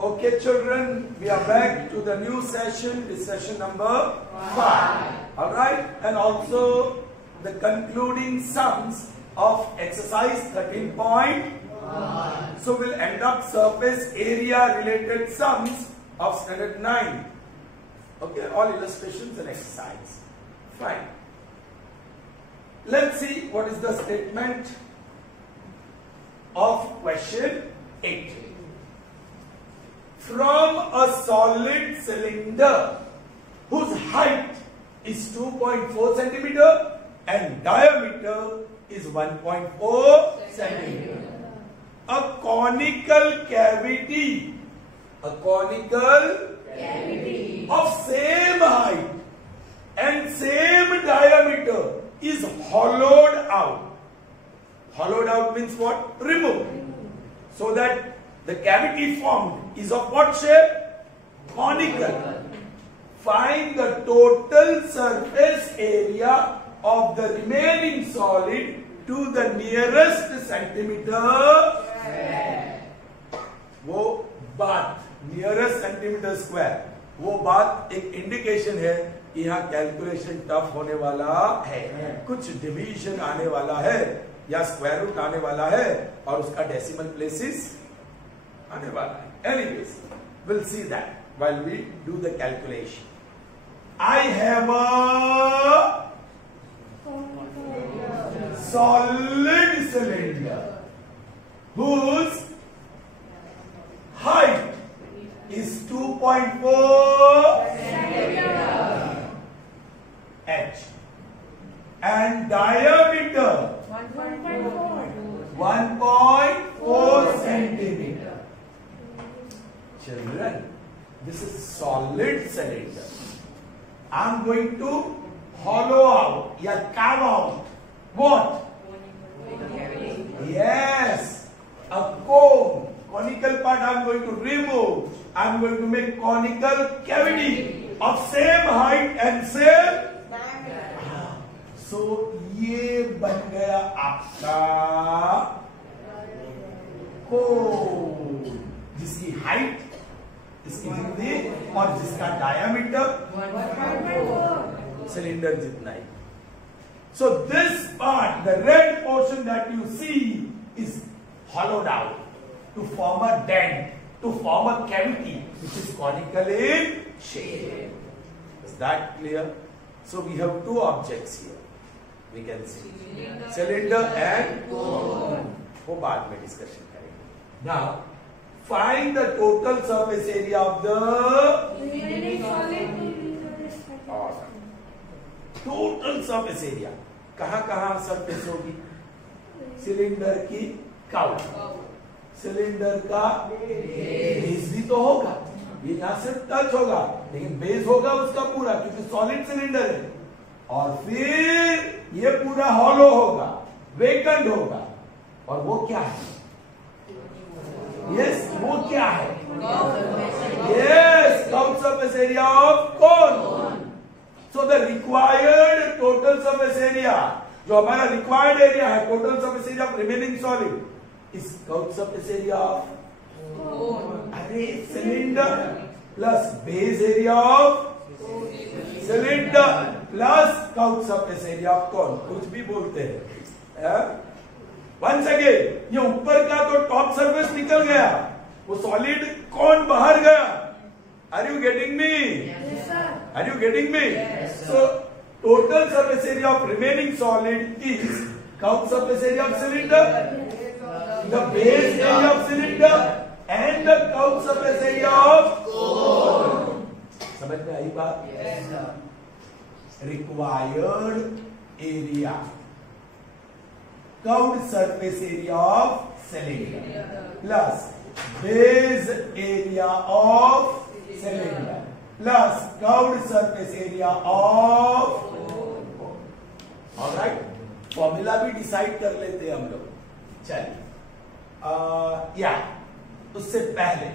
Okay, children, we are back to the new session. This session number 5. All right, and also the concluding sums of exercise 13.1. So we'll end up surface area related sums of standard 9. Okay, all illustrations and exercise. Fine. Let's see what is the statement of question 8. From a solid cylinder whose height is 2.4 centimeter and diameter is 1.4 centimeter, a conical cavity of same height and same diameter is hollowed out. Hollowed out means what? Removed. So that the cavity formed is of what shape? Conical. Find the total surface area of the remaining solid to the nearest centimeter square. वो बात nearest centimeter square, वो बात एक indication है कि यहाँ calculation tough होने वाला है, कुछ डिवीजन आने वाला है या स्क्वायर रूट आने वाला है और उसका डेसिमल प्लेसेस आने वाला है. Anyways, we'll see that while we do the calculation. I have a solid cylinder whose height is 2.4 centimeter h and diameter 1.4 centimeter. Children, this is solid cylinder. I am going to hollow out or carve out what? Yes, a cone. Conical part I am going to remove. I am going to make conical cavity of same height and same. So ये बन गया आपका कोन, जिसकी height, इसकी जितनी और जिसका diameter cylinder जितना ही. So this part, the red portion that you see, is hollowed out to form a dent, to form a cavity which is conical in shape. Is that clear? So we have two objects here. We can see cylinder and cone. वो बाद में discussion करेंगे. Now find the total surface area of the remaining solid. Total surface area. कहाँ surface होगी? Cylinder की cout, cylinder का base भी तो होगा. ये यहाँ से टच होगा लेकिन बेस होगा उसका पूरा, क्योंकि सॉलिड सिलेंडर है. और फिर ये पूरा हॉलो होगा, वेकेंट होगा. और वो क्या है? यस, वो क्या है? Yes, curved surface area of cone. So the required total surface area, जो हमारा required area है, total surface area of remaining solid, is curved surface area of अरे cylinder plus base area of cylinder plus curved surface area of cone. कुछ भी बोलते हैं. Once again, ये ऊपर का तो टॉप सरफेस निकल गया, वो सॉलिड कौन बाहर गया. Are you getting me? Yes, sir. Are you getting me? Yes, so total surface area of remaining solid is curved surface area of cylinder, the base area of cylinder and the curved surface area of cone. समझ में आई बात? Yes, sir. Required area, curved surface area of cylinder plus base area of cylinder plus curved surface area of. All right, formula भी decide कर लेते हैं हम लोग. चलिए, या उससे पहले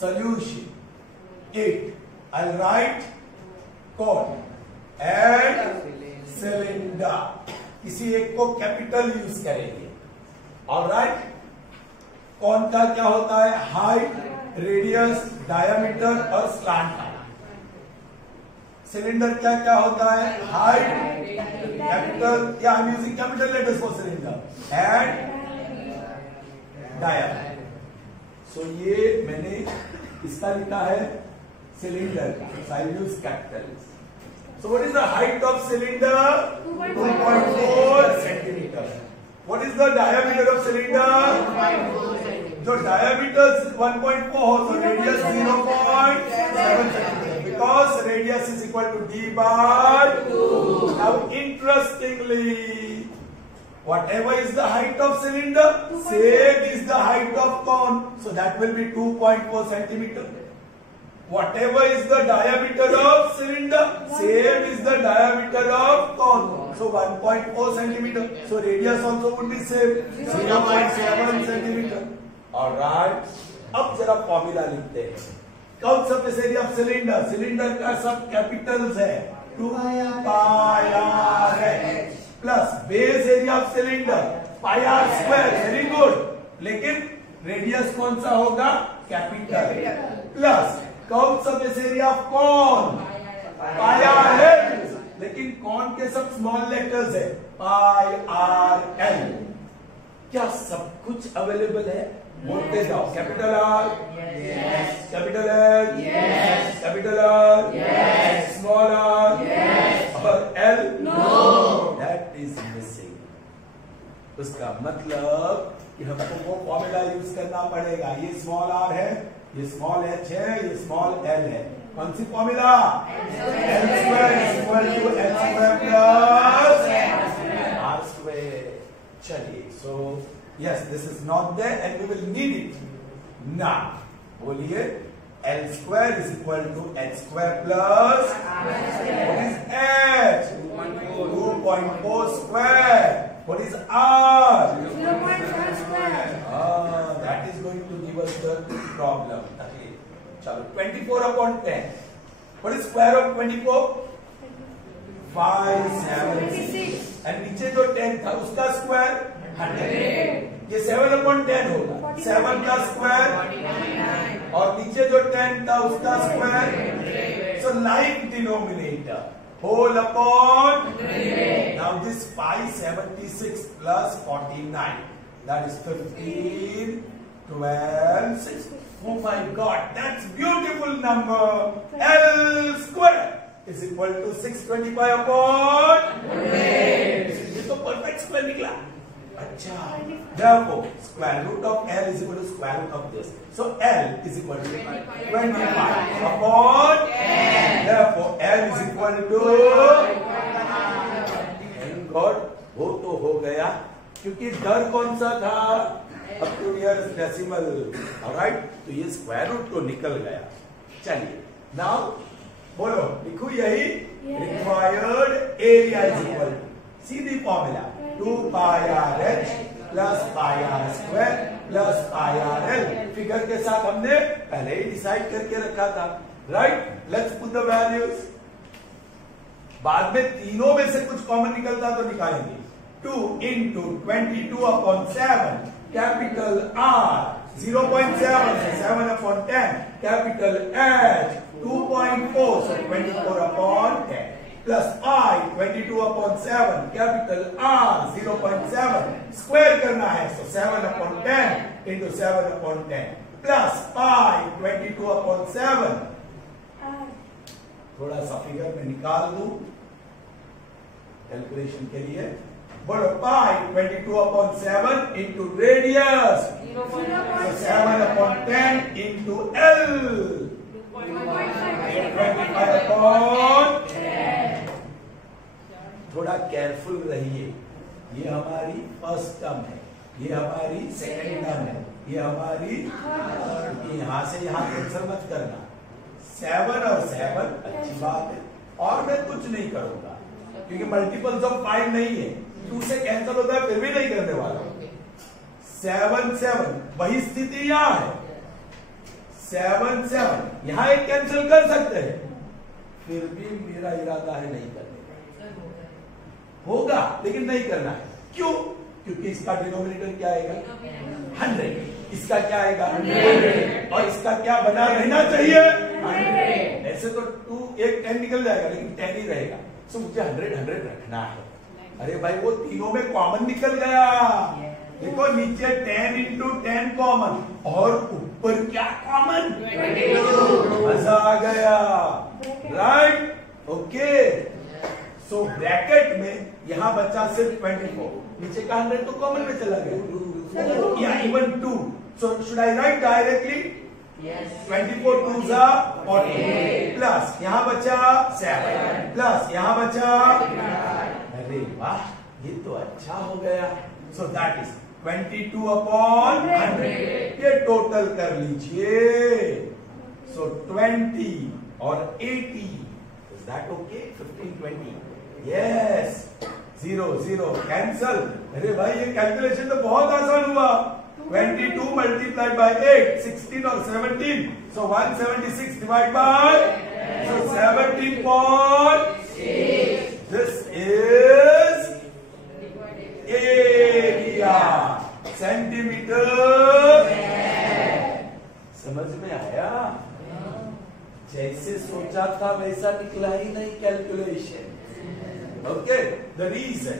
solution 8. I'll write cone and cylinder. किसी एक को कैपिटल यूज करेंगे ऑलराइट। कौन का क्या होता है? हाइट, रेडियस, डायामीटर और स्लांट। सिलेंडर क्या क्या होता है? हाइट, कैपिटल या I am using capital letters for cylinder and diameter. So ये मैंने इसका लिखा है सिलेंडर का, so I use capitals. So what is the height of cylinder? 2.4 centimeter. What is the diameter of cylinder? 2.4 centimeter. जो diameter 1.4 हो तो radius 0.7 centimeter because radius is equal to d by 2. Now interestingly, whatever is the height of cylinder, same is the height of cone. So that will be 2.4 centimeter. Whatever is the diameter of cylinder, same is the diameter of cone. So 1.4 centimeter. So radius also would be same, 0.7 centimeter. All right. अब जरा formula लिखते हैं। कौन सा area of cylinder? Cylinder का सब capitals है, 2 pi R H plus base area of cylinder pi R square. Very good. लेकिन रेडियस कौन सा होगा? कैपिटल प्लस कौन सा बेस एरिया ऑफ कौन? पाई आर एल। लेकिन कौन के सब स्मॉल लेटर्स है, पाई आर एल। क्या सब कुछ अवेलेबल है? बोलते जाओ। Capital R, capital L, capital R, small R और एल, दैट इज मिसिंग। उसका मतलब कि हमको वो फॉर्मूला यूज करना पड़ेगा। ये स्मॉल आर है, ये स्मॉल एच है, ये स्मॉल एल है। कौन सी formula? L square is equal to L square plus R square. चलिए, so yes, this is not there and we will need it now. बोलिए, L square is equal to H square plus what is H? 2.4 square. What is R? 0.7 square. That is going to give us the problem. Okay. चलो, 24 upon 10. What is square of 24? 576. And नीचे जो 10 था उसका square 100. ये 7 upon 10 होगा। 7 का square 49. और नीचे जो 10 था उसका square. So like denominator. Whole upon 100. Now this 576 plus 49, that is 15, 12, 6. Oh my God, that's beautiful number. L square is equal to 625 upon 100. ये तो perfect square निकला। अच्छा, therefore square root of L is equal to square root of this. So L is equal to 25 upon 10. Therefore L is equal to, thank God, वो तो हो गया क्योंकि डर कौन सा था? अब टू नियरेस्ट डेसिमल। ऑलराइट, तो ये स्क्वायर रूट तो निकल गया। चलिए, नाउ बोलो, लिखो यही required area is equal to सीधी formula 2 pi R H plus pi R square plus pi R L. Figure के साथ हमने पहले ही डिसाइड करके रखा था। Right, let's put the values. बाद में तीनों में से कुछ कॉमन निकलता तो निकालेंगे। 2 into 22 upon 7 कैपिटल R 0.7 से 7 upon 10 capital H 2.4 so 24 upon 10 plus I 22 upon 7 capital R 0.7 square करना है so 7 upon 10 into 7 upon 10 plus I 22 upon 7। थोड़ा सा फिगर में निकाल दूं कैलकुलेशन के लिए। बोलो, पाई 22 upon 7 into radius, so 7 upon 10 into L, 25 upon 10। थोड़ा केयरफुल रहिए, ये हमारी फर्स्ट टर्म है, ये हमारी सेकंड टर्म है, ये हमारी यहां से यहां कैंसिल मत करना। 7 और 7 अच्छी बात है, और मैं कुछ नहीं करूंगा क्योंकि मल्टीपल्स ऑफ 5 नहीं है, 2 से कैंसिल होता है, फिर भी नहीं करने वाला। 7 7 वही स्थिति यहां है, 7 7 यहां एक कैंसिल कर सकते हैं, फिर भी मेरा इरादा है नहीं करने का। होगा लेकिन नहीं करना है। क्यों? क्योंकि इसका डिनोमिनेटर क्या आएगा 100, इसका क्या आएगा 100 और इसका क्या बना रहना चाहिए 100। ऐसे तो 2 एक 10 निकल जाएगा लेकिन 10 ही रहेगा। सो मुझे 100 रखना है। अरे भाई वो तीनों में कॉमन निकल गया। देखो नीचे 10 into 10 कॉमन और ऊपर क्या कॉमन 22। मजा आ गया, राइट? ओके। सो ब्रैकेट में यहां बचा सिर्फ 24, नीचे का 100 तो कॉमन में चला गया, या even 2। So should I right directly? 24 2s are 48 plus यहां बचा 7 प्लस यहां बचा, अरे वाह ये तो अच्छा हो गया। So that is 22 upon 100। ये टोटल कर लीजिए। सो 20 और 80, is that okay? 15 20, yes. 0 0 cancel. अरे भाई ये कैलकुलेशन तो बहुत आसान हुआ। 22 multiplied by 8, 16 और 17, so 176 divided by, so 17.6. This is area, centimetre. समझ में आया? जैसे सोचा था वैसा निकला ही नहीं कैलकुलेशन। ओके, द रीजन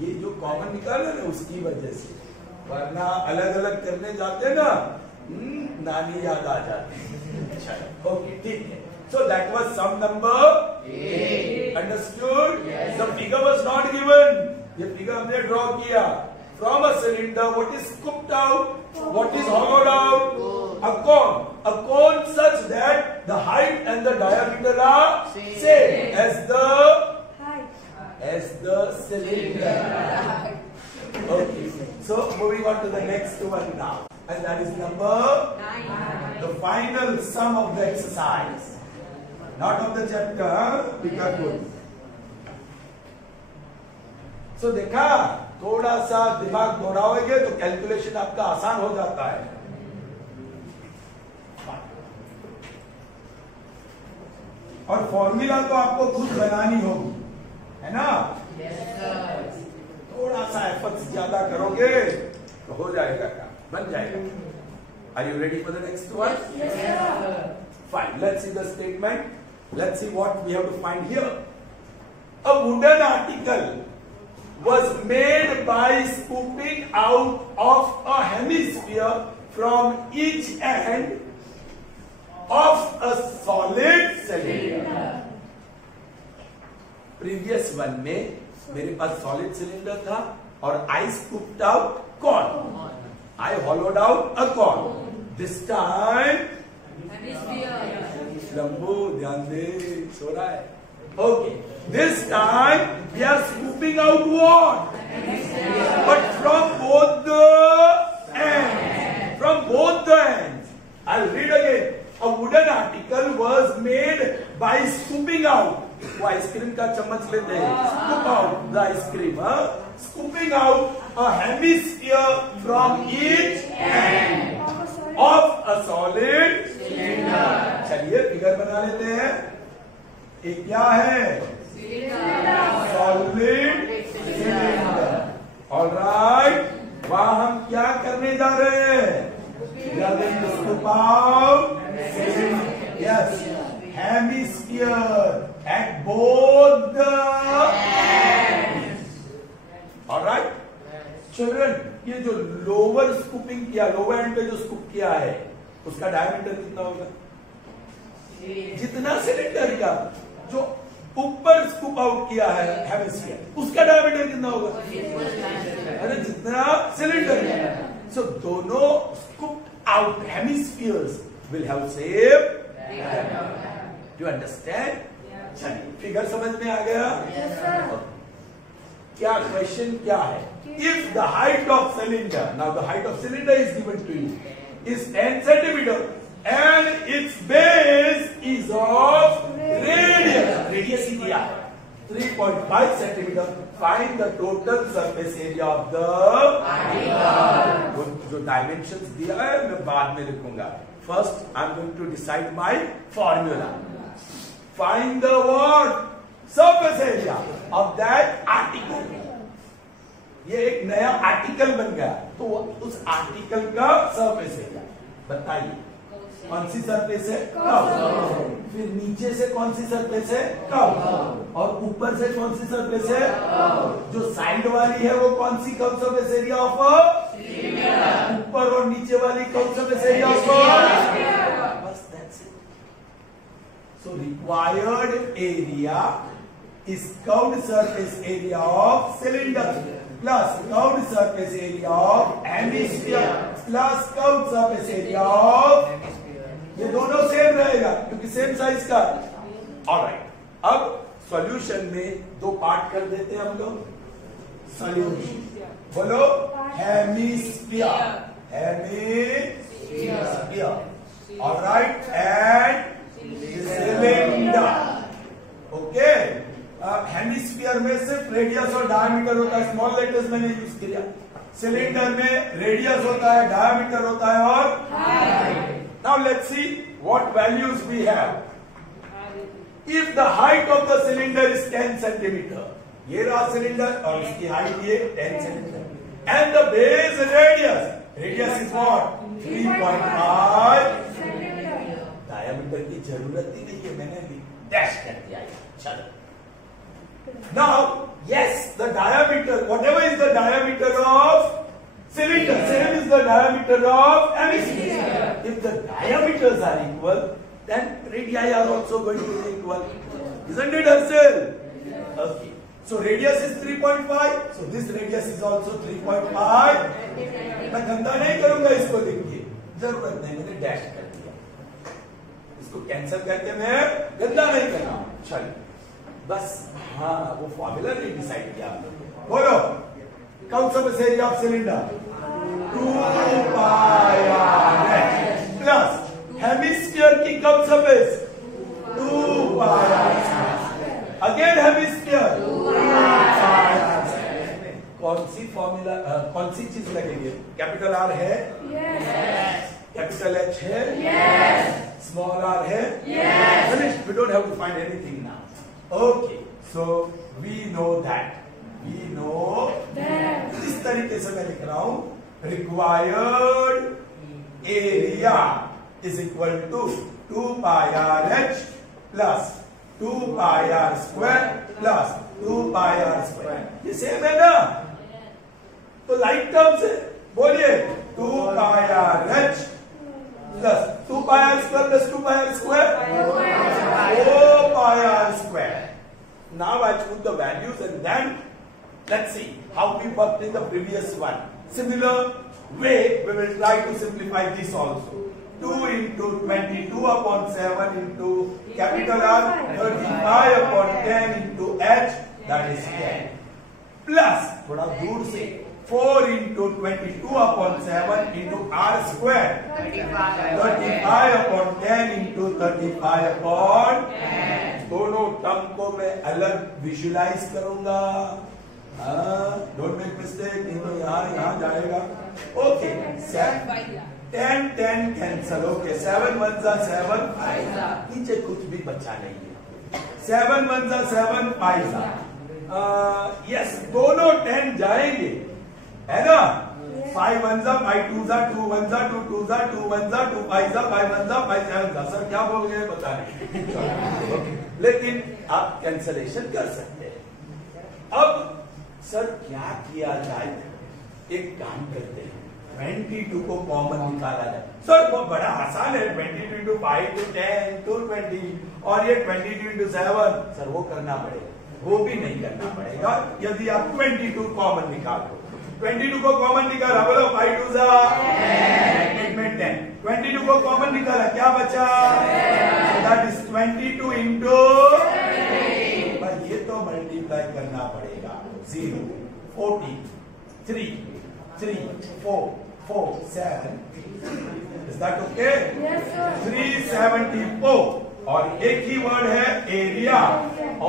ये जो कॉमन निकाला ना उसकी वजह से, वरना अलग अलग करने जाते ना नानी याद आ जाती। ओके ठीक है। So that was sum number 8. Understood? Yes. The figure was not given. ये फिगर हमने ड्रॉ किया। From a cylinder, what is scooped out? What is hollowed out? A cone. A cone such that the height and the diameter are same as the cylinder. Okay. So moving on to the next one now, and that is number 9. The final sum of the exercise, not of the chapter. Be careful. So देखा, थोड़ा सा दिमाग दौड़ाओगे तो calculation आपका आसान हो जाता है। और फॉर्मूला तो आपको खुद बनानी होगी, है ना? थोड़ा सा एफर्ट्स ज्यादा करोगे तो हो जाएगा काम, बन जाएगा। Are you ready for the next one? Yes, sir. Fine. Let's see the statement. Let's see what we have to find here. A wooden article was made by scooping out of a hemisphere from each end of a solid cylinder. Previous one में मेरे पास solid cylinder था और I scooped out corn. I hollowed out a corn. This time लंबू ध्यान दे, सो रहा है। Okay. This time we are scooping out what? But from both the ends. From both the ends. I'll read again. A wooden article was made by scooping out. वो ice cream का चम्मच लेते हैं, scoop out the ice cream. Scooping out a hemisphere from each end of a solid cylinder. चलिए figure बना लेते हैं। ये क्या है? Solid cylinder. ऑलराइट, वहां हम क्या करने जा रहे हैं? Yes, hemisphere at both the ends. Alright children, ये जो लोअर स्कूपिंग किया, लोअर एंड पे जो स्कूप किया है उसका डायमीटर कितना होगा? जितना सिलेंडर का जो ऊपर स्कूप आउट किया है हेमिस्फीयर, उसका डायमीटर कितना होगा? अरे जितना सिलेंडर का। सो दोनों scoop out hemispheres will have same. Do understand? चलिए फिगर समझ में आ गया? क्या क्वेश्चन क्या है? If the height of cylinder, now the height of cylinder is given to you, is 10 centimeter and its base is of radius ही दिया 3.5 centimeter. Find the total surface area of the article. जो dimensions दिया है मैं बाद में लिखूंगा. First I am going to decide my formula. Find the what? Surface area of that article. ये एक नया आर्टिकल बन गया, तो उस आर्टिकल का सरफेस एरिया बताइए। कौन सी सरफेस है? कर्व। फिर नीचे से कौन सी सरफेस है? कर्व। और ऊपर से कौन सी सरफेस है? जो साइड वाली है वो कौन सी कर्व सरफेस एरिया ऑफ? ऊपर और नीचे वाली कर्व सरफेस एरिया ऑफ? बस that's it. So required area is curved surface area of cylinder plus curved surface area of hemisphere plus curved surface area of, ये दोनों सेम रहेगा क्योंकि same size का। ऑलराइट, अब सॉल्यूशन में दो part कर देते हैं हम लोग। सॉल्यूशन बोलो, hemisphere, hemisphere, alright, and cylinder. Okay, hemisphere में सिर्फ रेडियस और डायमीटर होता है, स्मॉल लेटर्स मैंने यूज किया। सिलेंडर में रेडियस होता है, डायमीटर होता है और height. Now let's see what values we have. If the height of the cylinder is 10 centimeter, ये रहा सिलेंडर और इसकी हाइट ये 10 centimeter, and the base radius is what? 3.5 centimeter. Diameter की जरूरत ही नहीं है, मैंने डैश कर दिया। चलो, now yes, the diameter, whatever is the diameter of cylinder, same is the diameter of hemisphere. If the diameters are equal, then radii are also going to be equal, isn't it, Harshil? Okay, so radius is 3.5, so this radius is also 3.5. मैं गंदा नहीं करूंगा इसको लिख के, जरूरत नहीं, मैंने डैश कर दिया। इसको कैंसिल करके मैं गंदा नहीं कर रहा हूं। चलिए बस, हाँ, वो फॉर्मूला नहीं डिसाइड किया। बोलो, कौन सा base area of cylinder? 2 pi R H plus hemisphere की कम surface 2 pi R, again hemisphere 2 pi R. कौन सी फॉर्मूला, कौन सी चीज लगेगी? कैपिटल आर है, कैपिटल एच है, स्मॉल आर है, finish, we don't have to find anything now. Okay, so we know that. इस तरीके से मैं लिख रहा हूं, required area is equal to 2 pi r h plus 2 pi r square plus 2 pi r square। ये same है ना? तो लाइट टर्म्स है, बोलिए 2 pi r h plus 2 pi r square plus 2 pi r square, 4 pi r square। Now I put the values and then let's see how we worked in the previous one. Similar way we will try to simplify this also. 2 into 22 upon 7 into capital R, 35 upon 10 into H, that is 10, plus थोड़ा दूर से 4 into 22 upon 7 into R square, 35 upon 10 into 35 upon 10। दोनों term को मैं अलग visualise करूंगा, don't make mistake, नहीं तो यहाँ जाएगा। ओके, 10 10 कैंसल, ओके, 7 1 जा 7 5, नीचे कुछ भी बचा नहीं है, 7 1 जा 7 5 जा, यस, दोनों 10 जाएंगे, है ना? 5 1 जा 5 2 जा 2 1 जा 2 2 जा 2 1 जा 2 5 जा 5 1 जा 5 7 जा। सर क्या बोल गए बता नहीं, लेकिन आप कैंसलेशन कर सकते हैं। अब सर क्या किया जाए? एक काम करते हैं, 22 को कॉमन निकाला जाए। सर वो बड़ा आसान है, 22 into 5 to 10 to 20, और ये 22 into 7, सर वो करना पड़ेगा, वो भी नहीं करना पड़ेगा यदि आप 22 कॉमन निकालो। 22 को कॉमन निकाला, बोलो 5 2 जा 10, 22 को कॉमन निकाला, क्या बचा? दैट इज 22 into, भाई ये तो मल्टीप्लाई करना पड़ेगा, 0 40 3 3 4 4 7, इज दैट ओके? 374, और एक ही वर्ड है एरिया,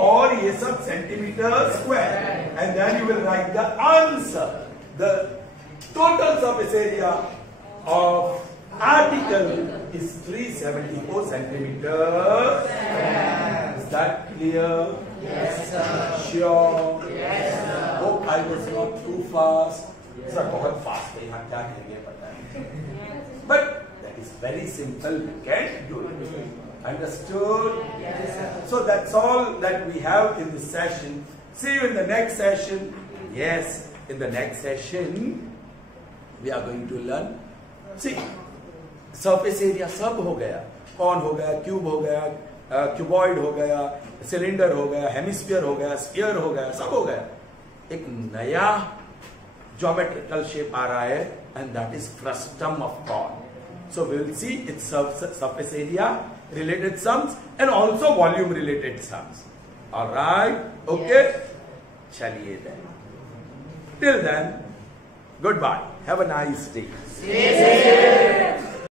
और ये सब centimeter square, and then you will write the answer. The total surface area of article is 374 centimeters. Is that clear? Yes, sir. Sure? Yes, sir. Hope I was not too too fast. Sir, बहुत fast है, यहाँ क्या करेंगे पता है. But that is very simple. We can do it. Understood? Yes. So that's all that we have in this session. See you in the next session. Yes, in the next session we are going to learn. See, surface area सब हो गया. Cone हो गया, cube हो गया, cuboid हो गया, cylinder हो गया, hemisphere हो गया, sphere हो गया, सब हो गया. एक नया geometrical shape आ रहा है, and that is frustum of cone. So we will see its surface area related sums and also volume related sums. All right? Okay? Chaliye then. Till then, goodbye. Have a nice day.